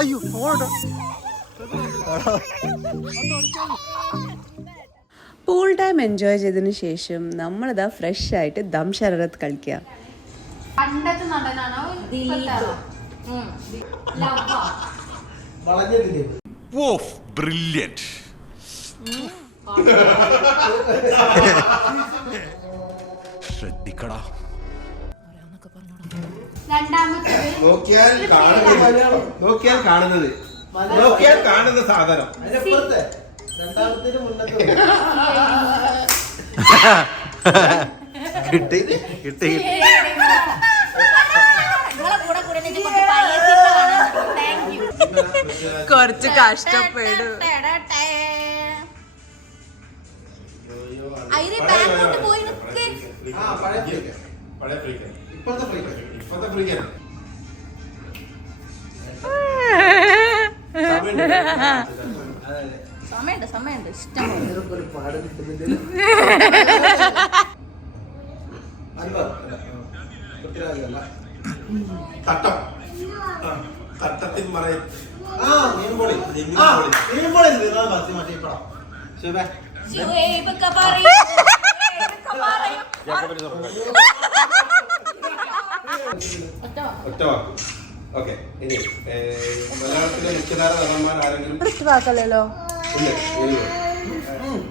അയ്യോ pool time enjoy ചെയ്തതിന് ശേഷം നമ്മളിതാ ഫ്രഷ് ആയിട്ട് ദം ശരറത്ത് കളിക്കുക. ശ്രദ്ധിക്കടാ. നോക്കിയാൽ കാണുന്ന സാധനം കിട്ടി കിട്ടി. കുറച്ച് കഷ്ടപ്പെടും. സമയമുണ്ട് ഇഷ്ടം. തട്ടത്തിൽ മറയും ഒറ്റ വാക്ക്. ഓക്കെ, ഇനി മലയാളത്തിലെ മുഖ്യധാര നടന്മാർ ആരെങ്കിലും വാക്കല്ലോ.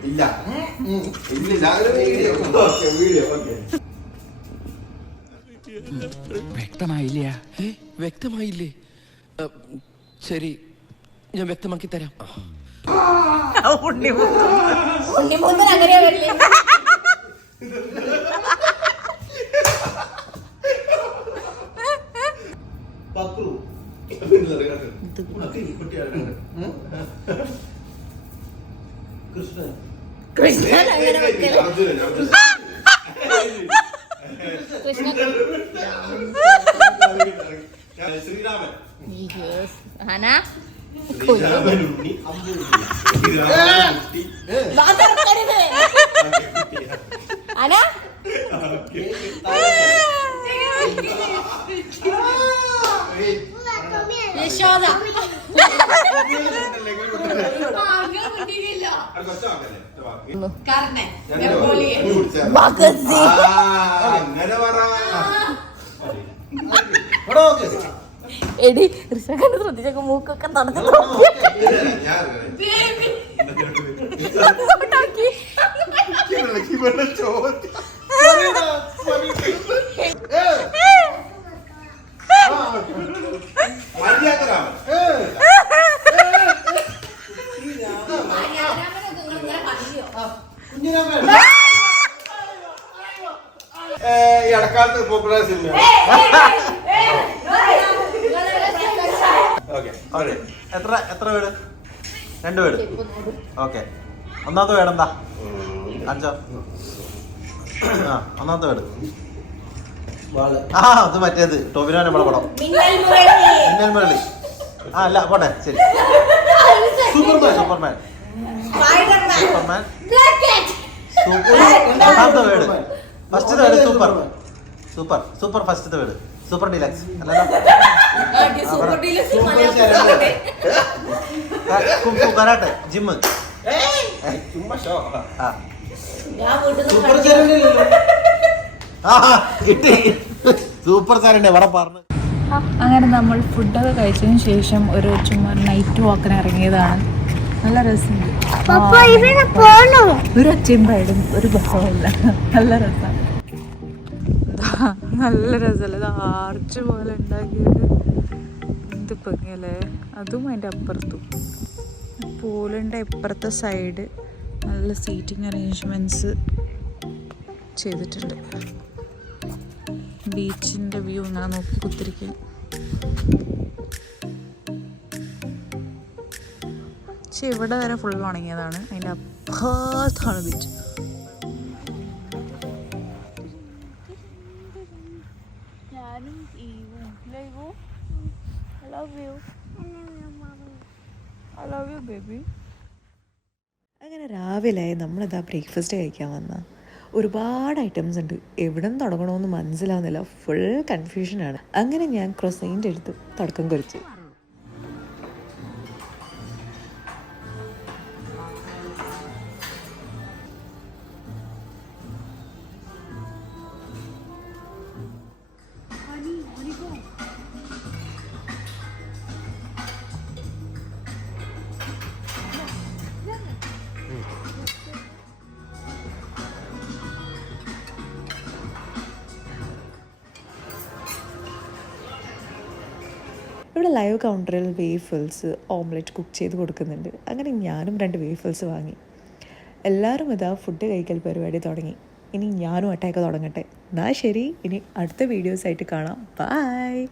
ഇല്ല വീഡിയോ. വ്യക്തമായില്ലേ? ശരി, ഞാൻ വ്യക്തമാക്കി തരാം. ഉണ്ണിമൂന്നൻ അങ്ങനെയാ വരില്ലേ? കൃഷ്ണൻ അങ്ങനെ വെക്കല്. ശ്രീരാമൻ. ഹന അന യശോദ. എടി ഋഷകന്റെ ശ്രദ്ധിച്ചൊക്കെ മൂക്കൊക്കെ തണുത്ത് ഈ ഇടക്കാലത്ത് പോപ്പുലർ സിനിമ. എത്ര വീട്? 2 വീട്. ഓക്കെ, ഒന്നാമത്തെ വീട് എന്താ? അഞ്ചോ? ഒന്നാമത്തെ വീട് അത് മറ്റേത് ടോവിനോനെ പടം. മിന്നൽ മുരളി. അല്ല പോട്ടെ, ശരി. സൂപ്പർമാൻ. ഒന്നാമത്തെ വീട്. ഫസ്റ്റത്തെ വീട് സൂപ്പർ ഫസ്റ്റത്തെ വീട് super deluxe. Karate gym. Super സാറിന്റെ ഇവിടെ പറഞ്ഞു. അങ്ങനെ നമ്മൾ ഫുഡൊക്കെ കഴിച്ചതിന് ശേഷം ഒരു ചുമ്മാ നൈറ്റ് വാക്കിന് ഇറങ്ങിയതാണ്. നല്ല രസമുണ്ട്. ഒരു ഒച്ചയും പാടും ഒരു ബഹളമില്ല. നല്ല രസമാണ്. നല്ല രസമല്ല. ഇത് ആർച്ച് പോലെ ഉണ്ടാക്കിയത് എന്ത് ഭംഗിയല്ലേ. അതും അതിൻ്റെ അപ്പുറത്തും പൂളിൻ്റെ ഇപ്പുറത്തെ സൈഡ് നല്ല സീറ്റിംഗ് അറേഞ്ച്മെൻറ്റ്സ് ചെയ്തിട്ടുണ്ട്. ബീച്ചിൻ്റെ വ്യൂ ഇങ്ങനെ നോക്കി കുത്തിരിക്കും. പക്ഷെ ഇവിടെ വരെ ഫുൾ ഉണങ്ങിയതാണ്. അതിൻ്റെ അപ്പുറത്താണ് ബീച്ച്. അങ്ങനെ രാവിലെ നമ്മളിതാ ബ്രേക്ക്ഫാസ്റ്റ് കഴിക്കാൻ വന്ന ഒരുപാട് ഐറ്റംസ് ഉണ്ട്. എവിടെ നിന്ന് തുടങ്ങണമെന്ന് മനസ്സിലാവുന്നില്ല. ഫുൾ കൺഫ്യൂഷനാണ്. അങ്ങനെ ഞാൻ ക്രൊസൈൻ്റ് എടുത്ത് തുടക്കം കുറിച്ച്. ഇവിടെ ലൈവ് കൗണ്ടറിൽ വേഫിൾസ്, ഓംലെറ്റ് കുക്ക് ചെയ്ത് കൊടുക്കുന്നുണ്ട്. അങ്ങനെ ഞാനും 2 വേഫിൾസ് വാങ്ങി. എല്ലാവരും ഇതാ ഫുഡ് കഴിക്കൽ പരിപാടി തുടങ്ങി. ഇനി ഞാനും അറ്റാക്ക് തുടങ്ങട്ടെ. എന്നാൽ ശരി, ഇനി അടുത്ത വീഡിയോസായിട്ട് കാണാം. ബൈ.